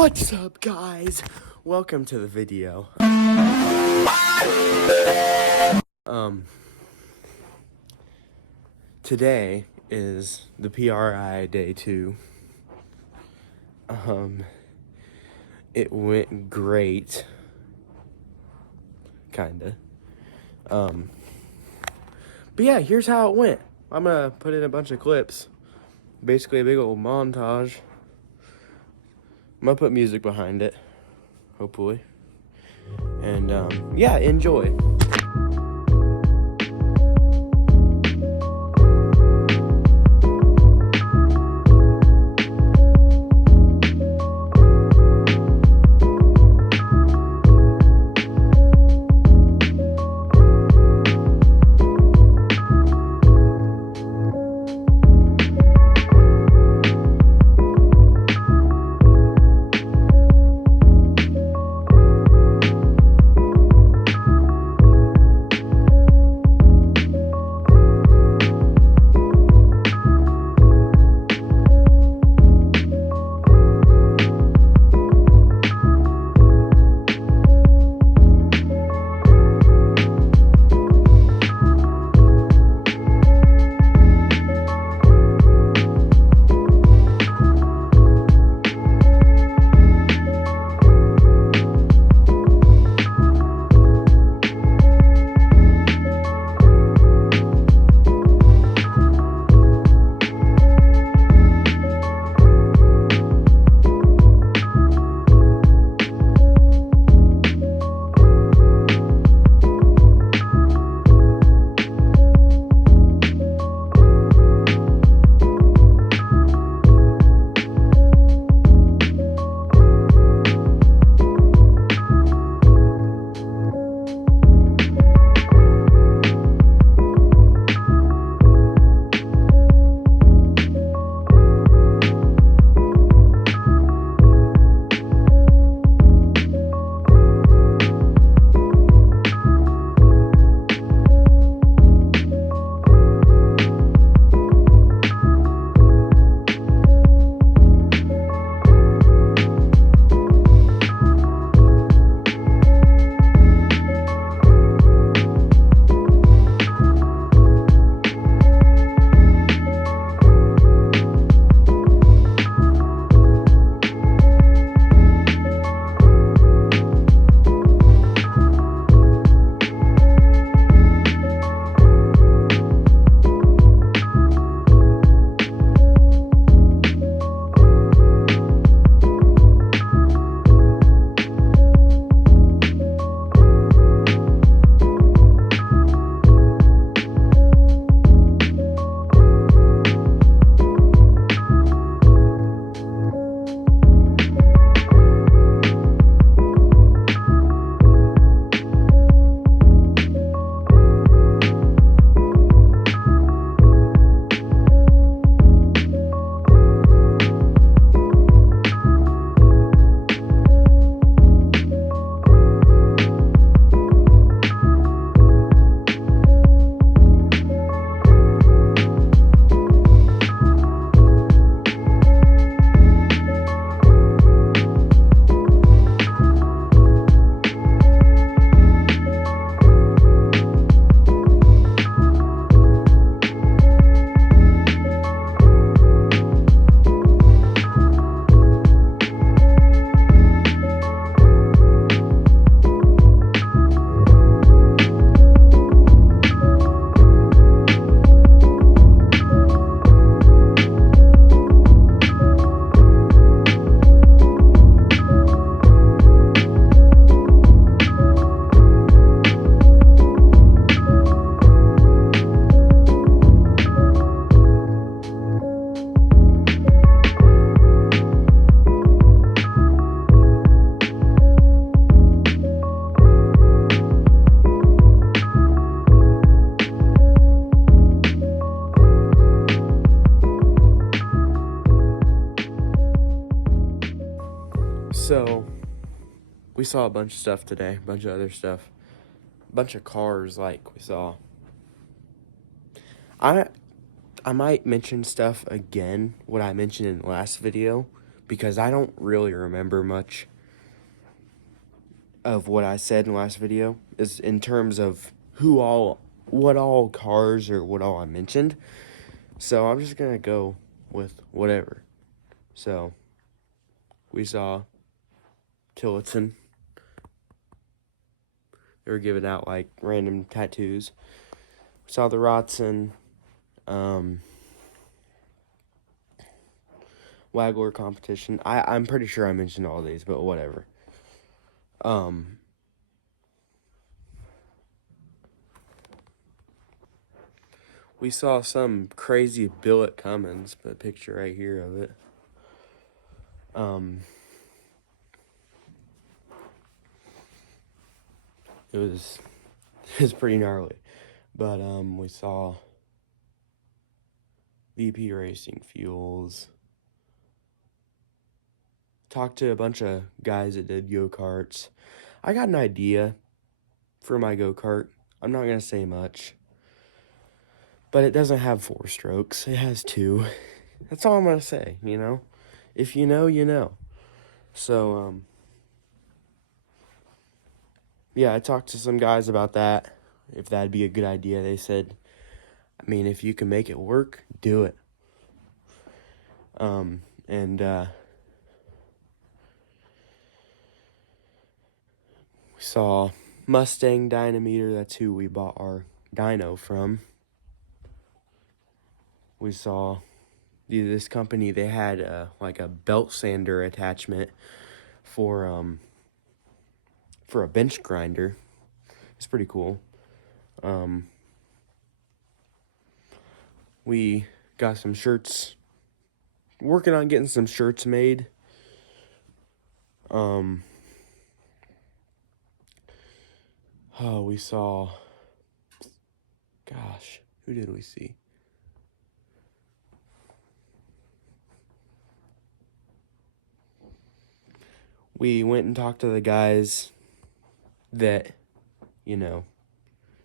What's up, guys? Welcome to the video. Today is the PRI day 2. It went great. Kinda. But yeah, here's how it went. I'm gonna put in a bunch of clips. Basically a big old montage. I'm gonna put music behind it, hopefully. And yeah, enjoy. So, we saw a bunch of stuff today, a bunch of other stuff, a bunch of cars like we saw. I might mention stuff again, what I mentioned in the last video, because I don't really remember much of what I said in the last video, is in terms of what all cars or what all I mentioned. So I'm just gonna go with whatever. So we saw Tillotson. They were giving out like random tattoos. We saw the Rotson, Wagler competition. I'm pretty sure I mentioned all these, but whatever. We saw some crazy billet Cummins, the picture right here of it. It was pretty gnarly. But we saw VP Racing Fuels. Talked to a bunch of guys that did go-karts. I got an idea for my go-kart. I'm not gonna say much. But it doesn't have 4 strokes. It has 2. That's all I'm gonna say, you know? If you know, you know. So, yeah, I talked to some guys about that. If that'd be a good idea, they said, I mean, if you can make it work, do it. We saw Mustang Dynameter. That's who we bought our dyno from. We saw this company. They had like a belt sander attachment for a bench grinder. It's pretty cool. We got some shirts. Working on getting some shirts made. Oh, we saw. Gosh, who did we see? We went and talked to the guys that, you know,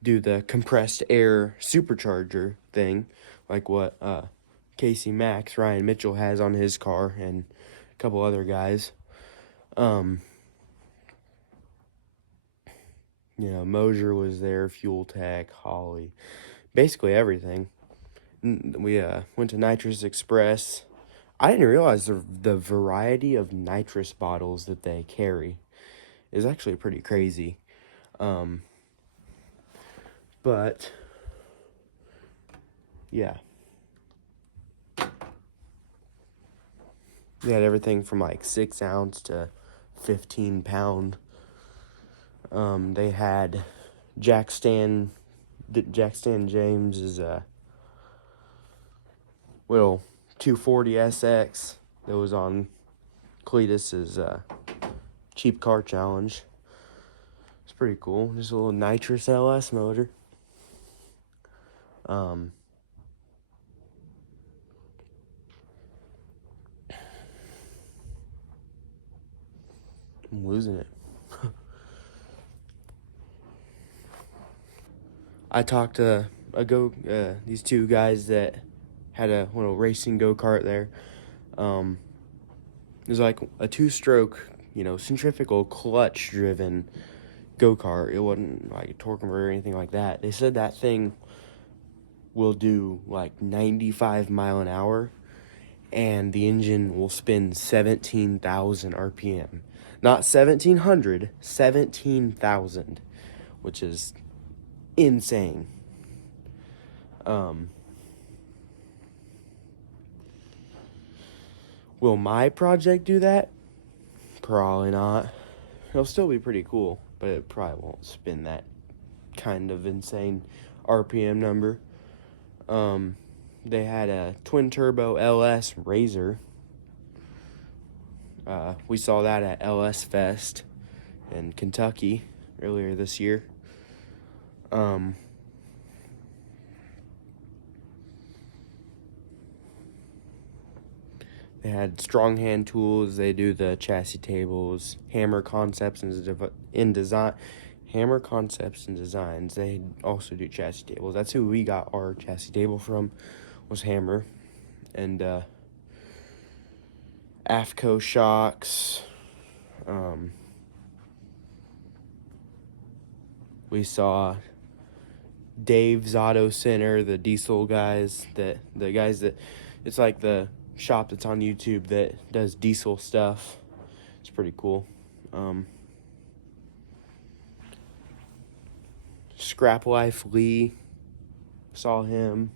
do the compressed air supercharger thing, like what Casey Max, Ryan Mitchell has on his car, and a couple other guys. You know, Mosier was there, Fuel Tech, Holly, basically everything. We went to Nitrous Express. I didn't realize the variety of nitrous bottles that they carry is actually pretty crazy. But, yeah. They had everything from like 6 ounce to 15 pound. They had Jack Stan James's little 240 SX that was on Cletus's cheap car challenge. It's pretty cool. Just a little nitrous LS motor. I'm losing it. I talked to these 2 guys that had a little racing go-kart there. It was like a 2-stroke, you know, centrifugal clutch-driven go-kart. It wasn't like a torque converter or anything like that. They said that thing will do like 95 mile an hour, and the engine will spin 17,000 RPM. Not 1,700, 17,000, which is insane. Will my project do that? Probably not. It'll still be pretty cool, but it probably won't spin that kind of insane RPM number. They had a twin turbo LS Razor. We saw that at LS Fest in Kentucky earlier this year. They had strong hand tools. They do the chassis tables, Hammer Concepts in design. Hammer Concepts and Designs. They also do chassis tables. That's who we got our chassis table from, was Hammer. And AFCO shocks. We saw Dave's Auto Center, the diesel guys, the guys that, it's like the shop that's on YouTube that does diesel stuff. It's pretty cool. Scrap Life Lee, saw him.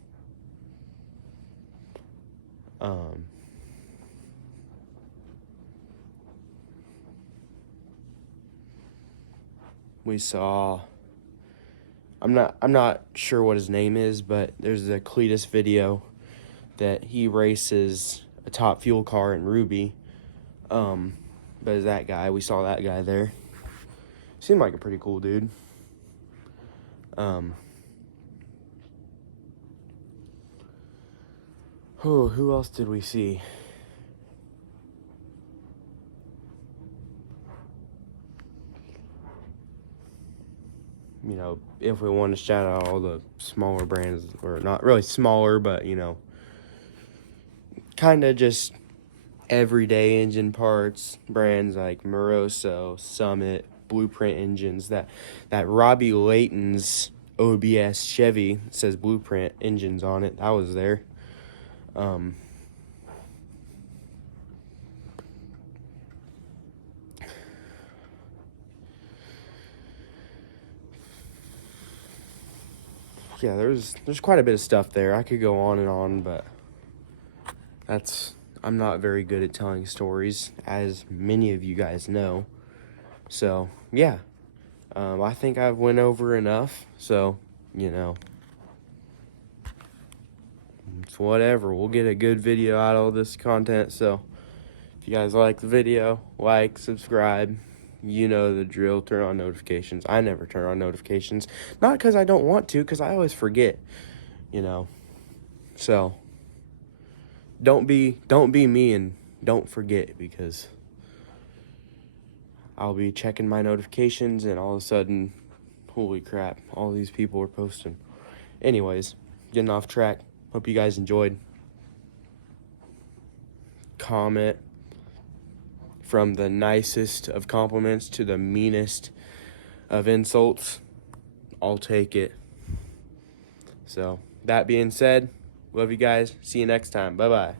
We saw, I'm not sure what his name is, but there's a Cletus video that he races a top fuel car in Ruby. But it's that guy. We saw that guy there. Seemed like a pretty cool dude. Who else did we see? You know, if we want to shout out all the smaller brands, or not really smaller, but, you know, kind of just everyday engine parts, brands like Moroso, Summit, Blueprint engines, that Robbie Layton's OBS Chevy says Blueprint engines on it. That was there. Yeah, there's quite a bit of stuff there. I could go on and on, but I'm not very good at telling stories, as many of you guys know. So, yeah. I think I've went over enough, so, you know, it's whatever. We'll get a good video out of all this content, so if you guys like the video, like, subscribe. You know the drill. Turn on notifications. I never turn on notifications. Not because I don't want to, because I always forget, you know. So, don't be me and don't forget, because I'll be checking my notifications and all of a sudden, holy crap, all these people are posting. Anyways, getting off track. Hope you guys enjoyed. Comment. From the nicest of compliments to the meanest of insults, I'll take it. So, that being said, love you guys. See you next time. Bye-bye.